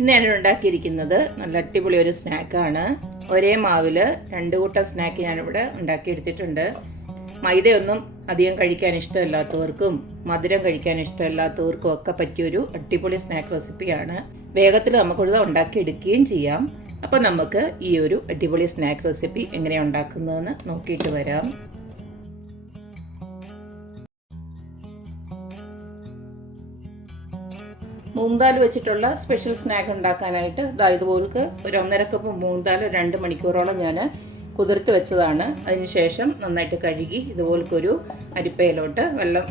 ഇന്ന് ഞാൻ ഉണ്ടാക്കിയിരിക്കുന്നത് നല്ല അടിപൊളി ഒരു സ്നാക്കാണ്. ഒരേ മാവിൽ 2 കൂട്ടം സ്നാക്ക് ഞാനിവിടെ ഉണ്ടാക്കിയെടുത്തിട്ടുണ്ട്. മൈദയൊന്നും അധികം കഴിക്കാൻ ഇഷ്ടമില്ലാത്തവർക്കും മധുരം കഴിക്കാൻ ഇഷ്ടമില്ലാത്തവർക്കും ഒക്കെ പറ്റിയൊരു അടിപൊളി സ്നാക്ക് റെസിപ്പിയാണ്. വേഗത്തിൽ നമുക്കിത് ഉണ്ടാക്കിയെടുക്കുകയും ചെയ്യാം. അപ്പം നമുക്ക് ഈ ഒരു അടിപൊളി സ്നാക്ക് റെസിപ്പി എങ്ങനെയാണ് ഉണ്ടാക്കുന്നതെന്ന് നോക്കിയിട്ട് വരാം. മൂങ്ദാൽ വെച്ചിട്ടുള്ള സ്പെഷ്യൽ സ്നാക്ക് ഉണ്ടാക്കാനായിട്ട് ഇതുപോലക്ക് ഒരു 1.5 കപ്പ് മൂങ്ദാൽ 2 മണിക്കൂറോളം ഞാൻ കുതിർത്ത് വെച്ചതാണ്. അതിനുശേഷം നന്നായിട്ട് കഴുകി ഇതുപോലൊരു അരിപ്പയിലോട്ട്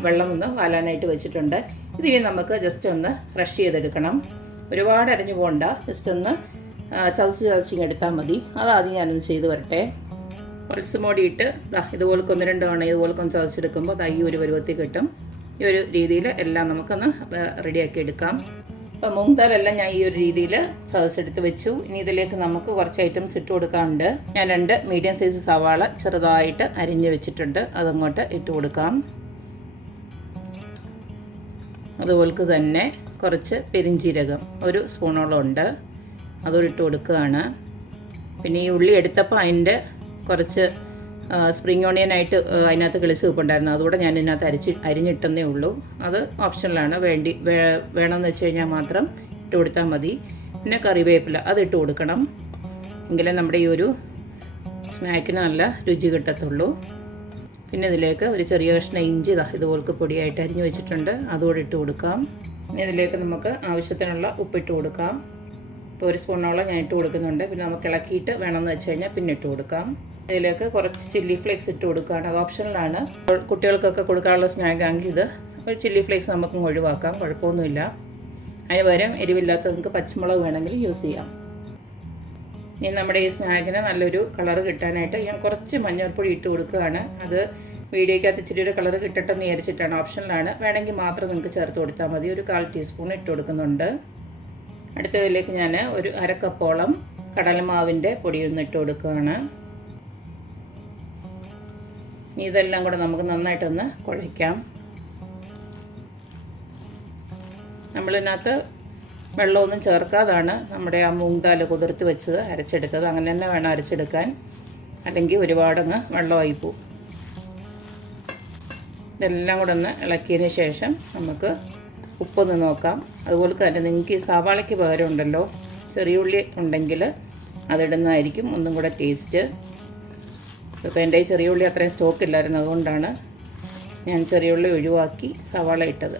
വെള്ളം ഒന്ന് വാലാനായിട്ട് വെച്ചിട്ടുണ്ട്. ഇതിനി നമുക്ക് ജസ്റ്റ് ഒന്ന് ക്രഷ് ചെയ്തെടുക്കണം. ഒരുപാട് അരഞ്ഞു പോകണ്ട, ജസ്റ്റ് ഒന്ന് ചതച്ചിങ്ങെടുത്താൽ മതി. അതാദ്യം ഞാനൊന്ന് ചെയ്ത് വരട്ടെ. പൾസ് മോടിയിട്ട് ഇതുപോലൊക്കെ 1-2 തവണ ഇതുപോലൊക്കെ ചതച്ചെടുക്കുമ്പോൾ ഈ ഒരു പരുവത്തിൽ കിട്ടും. ഈ ഒരു രീതിയിൽ എല്ലാം നമുക്കൊന്ന് റെഡിയാക്കി എടുക്കാം. അപ്പോൾ മൂങ്ദാലെല്ലാം ഞാൻ ഈ ഒരു രീതിയിൽ ചതച്ചെടുത്ത് വെച്ചു. ഇനി ഇതിലേക്ക് നമുക്ക് കുറച്ച് ഐറ്റംസ് ഇട്ട് കൊടുക്കാനുണ്ട്. ഞാൻ 2 മീഡിയം സൈസ് സവാള ചെറുതായിട്ട് അരിഞ്ഞ് വെച്ചിട്ടുണ്ട്. അതങ്ങോട്ട് ഇട്ട് കൊടുക്കാം. അതുപോലെ തന്നെ കുറച്ച് പെരിഞ്ചീരകം 1 സ്പൂണോളം ഉണ്ട്, അതും ഇട്ട് കൊടുക്കുകയാണ്. പിന്നെ ഈ ഉള്ളി എടുത്തപ്പോൾ അതിൻ്റെ കുറച്ച് സ്പ്രിംഗ് ഓണിയനായിട്ട് അതിനകത്ത് കിളിച്ച് വെപ്പുണ്ടായിരുന്നു. അതുകൂടെ ഞാൻ ഇതിനകത്ത് അരിഞ്ഞിട്ടെന്നേ ഉള്ളൂ. അത് ഓപ്ഷനിലാണ്. വേണമെന്ന് വെച്ച് കഴിഞ്ഞാൽ മാത്രം ഇട്ട് കൊടുത്താൽ മതി. പിന്നെ കറിവേപ്പില അതിട്ട് കൊടുക്കണം, എങ്കിലേ നമ്മുടെ ഈ ഒരു സ്നാക്കിന് നല്ല രുചി കിട്ടത്തുള്ളൂ. പിന്നെ ഇതിലേക്ക് ഒരു ചെറിയ കഷ്ണം ഇഞ്ചി ഇതുപോലത്തെ പൊടിയായിട്ട് അരിഞ്ഞ് വെച്ചിട്ടുണ്ട്, അതുകൂടെ ഇട്ട് കൊടുക്കാം. പിന്നെ ഇതിലേക്ക് നമുക്ക് ആവശ്യത്തിനുള്ള ഉപ്പിട്ട് കൊടുക്കാം. ഇപ്പോൾ 1 സ്പൂണോളം ഞാൻ ഇട്ട് കൊടുക്കുന്നുണ്ട്. പിന്നെ നമുക്ക് ഇളക്കിയിട്ട് വേണമെന്ന് വെച്ച് കഴിഞ്ഞാൽ പിന്നെ ഇട്ട് കൊടുക്കാം. ഇതിലേക്ക് കുറച്ച് ചില്ലി ഫ്ലേക്സ് ഇട്ട് കൊടുക്കുകയാണ്. അത് ഓപ്ഷനിലാണ്. കുട്ടികൾക്കൊക്കെ കൊടുക്കാനുള്ള സ്നാക്കാണെങ്കിൽ ഇത് ഒരു ചില്ലി ഫ്ലേക്സ് നമുക്കും ഒഴിവാക്കാം, കുഴപ്പമൊന്നുമില്ല. അതിന് പകരം എരിവില്ലാത്ത നിങ്ങൾക്ക് പച്ചമുളക് വേണമെങ്കിൽ യൂസ് ചെയ്യാം. ഇനി നമ്മുടെ ഈ സ്നാക്കിന് നല്ലൊരു കളർ കിട്ടാനായിട്ട് ഞാൻ കുറച്ച് മഞ്ഞൾപ്പൊടി ഇട്ട് കൊടുക്കുകയാണ്. അത് വീഡിയോയ്ക്കകത്ത് ഇച്ചിരി ഒരു കളർ കിട്ടട്ടെന്ന് വിചാരിച്ചിട്ടാണ്, ഓപ്ഷനിലാണ്. വേണമെങ്കിൽ മാത്രം നിങ്ങൾക്ക് ചേർത്ത് കൊടുത്താൽ മതി. ഒരു 1/4 ടീസ്പൂൺ ഇട്ട് കൊടുക്കുന്നുണ്ട്. അടുത്തതിലേക്ക് ഞാൻ ഒരു 1/2 കപ്പോളം കടലമാവിൻ്റെ പൊടിയൊന്ന് ഇട്ട് കൊടുക്കുകയാണ്. ഇതെല്ലാം കൂടെ നമുക്ക് നന്നായിട്ടൊന്ന് കുഴയ്ക്കാം. നമ്മളിതിനകത്ത് വെള്ളമൊന്നും ചേർക്കാതാണ് നമ്മുടെ ആ മൂങ്ദാൽ കുതിർത്ത് വെച്ചത് അരച്ചെടുത്തത്. അങ്ങനെ തന്നെ വേണം അരച്ചെടുക്കാൻ, അല്ലെങ്കിൽ ഒരുപാടങ്ങ് വെള്ളമായി പോവും. ഇതെല്ലാം കൂടെ ഒന്ന് ഇളക്കിയതിന് ശേഷം നമുക്ക് ഉപ്പൊന്ന് നോക്കാം. അതുപോലെ തന്നെ നിങ്ങൾക്ക് ഈ സവാളയ്ക്ക് പകരം ഉണ്ടല്ലോ ചെറിയ ഉള്ളി ഉണ്ടെങ്കിൽ അതിടുന്നതായിരിക്കും ഒന്നും കൂടെ ടേസ്റ്റ്. ഇപ്പോൾ എൻ്റെ ഈ ചെറിയ ഉള്ളി അത്രയും സ്റ്റോക്ക് ഇല്ലായിരുന്നു, അതുകൊണ്ടാണ് ഞാൻ ചെറിയ ഉള്ളി ഒഴിവാക്കി സവാള ഇട്ടത്.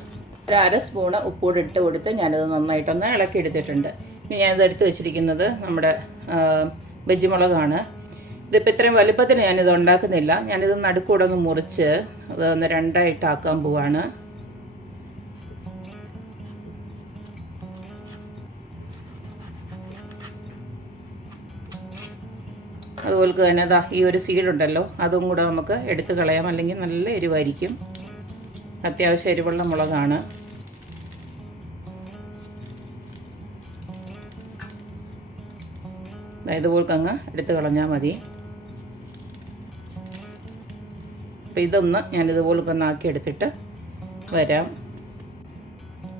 ഒരു 1/2 സ്പൂണ് ഉപ്പൂടെ ഇട്ട് കൊടുത്ത് ഞാനത് നന്നായിട്ടൊന്ന് ഇളക്കി എടുത്തിട്ടുണ്ട്. ഇനി ഞാനിത് എടുത്ത് വെച്ചിരിക്കുന്നത് നമ്മുടെ ബജ്ജി മുളകാണ്. ഇതിപ്പോൾ ഇത്രയും വലുപ്പത്തിൽ ഞാനിത് ഉണ്ടാക്കുന്നില്ല. ഞാനിത് നടുക്കൂടെ ഒന്ന് മുറിച്ച് അതൊന്ന് 2ആയിട്ട് ആക്കാൻ പോവാണ്. അതുപോലെ തന്നെ ഈ ഒരു സീഡുണ്ടല്ലോ അതും കൂടെ നമുക്ക് എടുത്ത് കളയാം, അല്ലെങ്കിൽ നല്ല എരിവായിരിക്കും. അത്യാവശ്യം എരിവുള്ള മുളകാണ്. ഇതുപോലെ അങ്ങ് എടുത്ത് കളഞ്ഞാൽ മതി. അപ്പോൾ ഇതൊന്ന് ഞാനിതുപോലെ ഒന്ന് ആക്കി എടുത്തിട്ട് വരാം.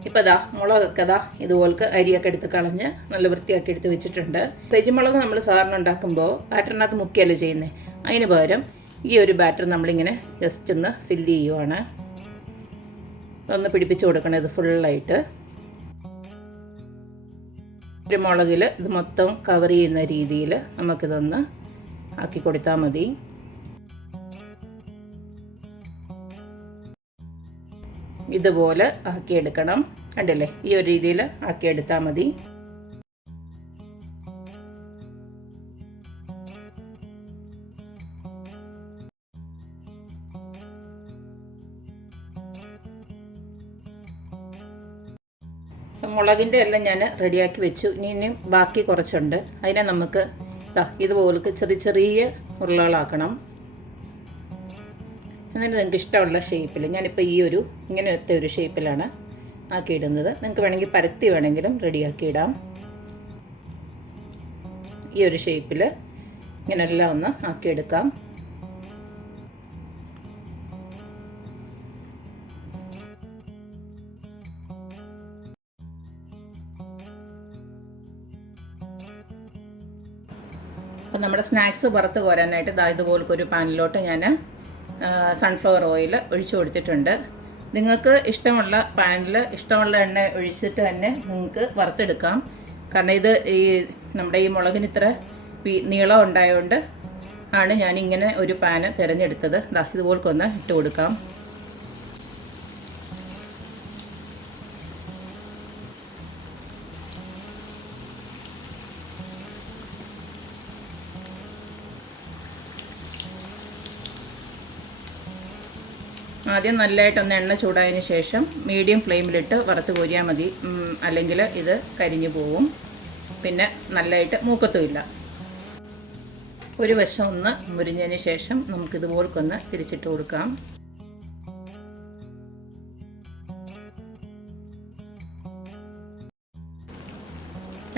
ഇപ്പോൾ മുളകൊക്കെ ഇതുപോലത്തെ അരിയൊക്കെ എടുത്ത് കളഞ്ഞ് നല്ല വൃത്തിയാക്കി എടുത്ത് വെച്ചിട്ടുണ്ട്. വെജ് മുളക് നമ്മൾ സാധാരണ ഉണ്ടാക്കുമ്പോൾ ബാറ്ററിനകത്ത് മുക്കിയല്ലേ ചെയ്യുന്നത്. അതിന് പകരം ഈ ഒരു ബാറ്റർ നമ്മളിങ്ങനെ ജസ്റ്റ് ഒന്ന് ഫില്ല് ചെയ്യുവാണ്. ഒന്ന് പിടിപ്പിച്ച് കൊടുക്കണം ഇത് ഫുള്ളായിട്ട്. ഒരു മുളകിൽ ഇത് മൊത്തം കവർ ചെയ്യുന്ന രീതിയിൽ നമുക്കിതൊന്ന് ആക്കി കൊടുത്താൽ മതി. ഇതുപോലെ ആക്കിയെടുക്കണം. കണ്ടില്ലേ, ഈ ഒരു രീതിയിൽ ആക്കിയെടുത്താൽ മതി. മുളകിൻ്റെ എല്ലാം ഞാൻ റെഡിയാക്കി വെച്ചു. ഇനിയും ബാക്കി കുറച്ചുണ്ട്. അതിനെ നമുക്ക് ഇതുപോലെ ചെറിയ ഉരുളകളാക്കണം. എന്നിട്ട് നിങ്ങൾക്ക് ഇഷ്ടമുള്ള ഷേപ്പിൽ ഞാനിപ്പോൾ ഇങ്ങനത്തെ ഒരു ഷേപ്പിലാണ് ആക്കിയിടുന്നത്. നിങ്ങൾക്ക് വേണമെങ്കിൽ പരത്തി വേണമെങ്കിലും റെഡിയാക്കി ഇടാം. ഈ ഒരു ഷേപ്പിൽ ഇങ്ങനെല്ലാം ഒന്ന് ആക്കിയെടുക്കാം. അപ്പോൾ നമ്മുടെ സ്നാക്സ് വറുത്ത് കോരാനായിട്ട് ഇതുപോലൊരു പാനിലോട്ട് ഞാൻ സൺഫ്ലവർ ഓയിൽ ഒഴിച്ചു കൊടുത്തിട്ടുണ്ട്. നിങ്ങൾക്ക് ഇഷ്ടമുള്ള പാനിൽ ഇഷ്ടമുള്ള എണ്ണ ഒഴിച്ചിട്ട് തന്നെ നിങ്ങൾക്ക് വറുത്തെടുക്കാം. കാരണം ഇത് നമ്മുടെ ഈ മുളകിന് ഇത്ര നീളം ഉണ്ടായതുകൊണ്ട് ആണ് ഞാനിങ്ങനെ ഒരു പാന് തിരഞ്ഞെടുത്തത്. ഇതുപോലൊന്ന് ഇട്ട് കൊടുക്കാം. ആദ്യം നല്ലതായിട്ടൊന്ന് എണ്ണ ചൂടായതിന് ശേഷം മീഡിയം ഫ്ലെയിമിലിട്ട് വറുത്ത് കോരിയാൽ മതി. അല്ലെങ്കിൽ ഇത് കരിഞ്ഞു പോവും, പിന്നെ നല്ലതായിട്ട് മൂക്കത്തുമില്ല. ഒരു വശം ഒന്ന് മുരിഞ്ഞതിന് ശേഷം നമുക്കിതുപോലൊന്ന് തിരിച്ചിട്ട് കൊടുക്കാം.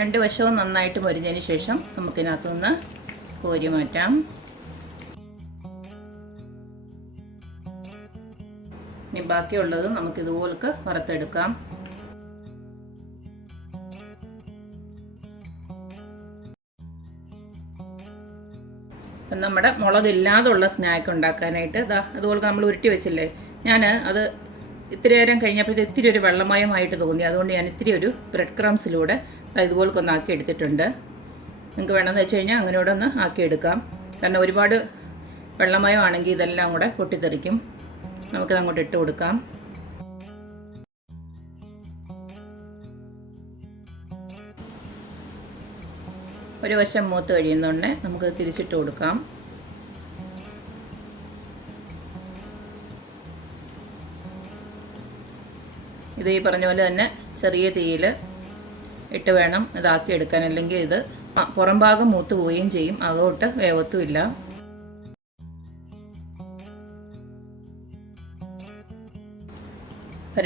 രണ്ട് വശവും നന്നായിട്ട് മുരിഞ്ഞതിന് ശേഷം നമുക്കിതിനകത്തുനിന്ന് കോരി മാറ്റാം. ഇനി ബാക്കിയുള്ളത് നമുക്കിതുപോലൊക്കെ വറുത്തെടുക്കാം. നമ്മുടെ മുളകില്ലാതുള്ള സ്നാക്ക് ഉണ്ടാക്കാനായിട്ട് അതുപോലെ നമ്മൾ ഉരുട്ടി വെച്ചില്ലേ, ഞാൻ അത് ഇത്തിരി നേരം കഴിഞ്ഞപ്പോൾ ഇത് ഇത്തിരി ഒരു വെള്ളമയമായിട്ട് തോന്നി. അതുകൊണ്ട് ഞാൻ ഇത്തിരി ഒരു ബ്രെഡ് ക്രംസിലൂടെ ഇതുപോലൊന്ന് ആക്കി എടുത്തിട്ടുണ്ട്. നിങ്ങൾക്ക് വേണമെന്ന് വെച്ച് കഴിഞ്ഞാൽ അങ്ങനെയോടെ ഒന്ന് ആക്കിയെടുക്കാം. കാരണം ഒരുപാട് വെള്ളമയമാണെങ്കിൽ ഇതെല്ലാം കൂടെ പൊട്ടിത്തെറിക്കും. നമുക്കത് അങ്ങോട്ട് ഇട്ട് കൊടുക്കാം. ഒരു വശം മൂത്ത് കഴിയുന്നതുകൊണ്ട് നമുക്കത് തിരിച്ചിട്ട് കൊടുക്കാം. ഇത് ഈ പറഞ്ഞ പോലെ തന്നെ ചെറിയ തീയിൽ ഇട്ട് വേണം ഇതാക്കിയെടുക്കാൻ. അല്ലെങ്കിൽ ഇത് പുറം ഭാഗം മൂത്ത് പോവുകയും ചെയ്യും, അകോട്ട് വേവത്തുമില്ല.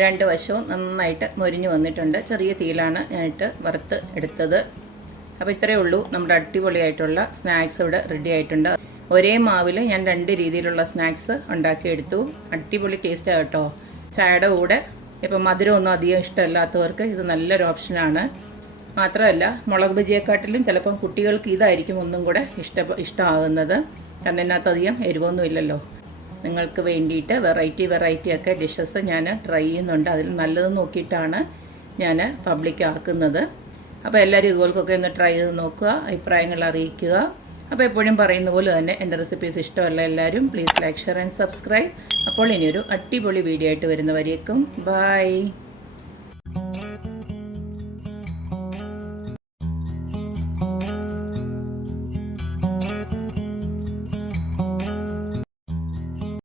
രണ്ട് വശവും നന്നായിട്ട് മൊരിഞ്ഞ് വന്നിട്ടുണ്ട്. ചെറിയ തീയിലാണ് ഞാനിട്ട് വറുത്ത് എടുത്തത്. അപ്പോൾ ഇത്രയേ ഉള്ളൂ, നമ്മുടെ അടിപൊളിയായിട്ടുള്ള സ്നാക്സ് ഇവിടെ റെഡി ആയിട്ടുണ്ട്. ഒരേ മാവിൽ ഞാൻ രണ്ട് രീതിയിലുള്ള സ്നാക്സ് ഉണ്ടാക്കിയെടുത്തു. അടിപൊളി ടേസ്റ്റാണ് കേട്ടോ. ചായയുടെ കൂടെ ഇപ്പം മധുരമൊന്നും അധികം ഇഷ്ടമല്ലാത്തവർക്ക് ഇത് നല്ലൊരു ഓപ്ഷനാണ്. മാത്രമല്ല മുളക് ബജിയെക്കാട്ടിലും ചിലപ്പം കുട്ടികൾക്ക് ഇതായിരിക്കും ഒന്നും കൂടെ ഇഷ്ടമാകുന്നത്. കാരണം ഇതിനകത്ത് അധികം എരിവൊന്നും ഇല്ലല്ലോ. നിങ്ങൾക്ക് വേണ്ടിയിട്ട് വെറൈറ്റി ഒക്കെ ഡിഷസ് ഞാൻ ട്രൈ ചെയ്യുന്നുണ്ട്. അതിൽ നല്ലത് നോക്കിയിട്ടാണ് ഞാൻ പബ്ലിക് ആക്കുന്നത്. അപ്പോൾ എല്ലാവരും ഇതുപോലൊക്കെ ഒന്ന് ട്രൈ ചെയ്ത് നോക്കുക, അഭിപ്രായങ്ങൾ അറിയിക്കുക. അപ്പോൾ എപ്പോഴും പറയുന്ന പോലെ തന്നെ എൻ്റെ റെസിപ്പീസ് ഇഷ്ടമല്ല എല്ലാവരും please like, share and subscribe. അപ്പോൾ ഇനിയൊരു അടിപൊളി വീഡിയോ ആയിട്ട് വരുന്നവരേക്കും ബൈ.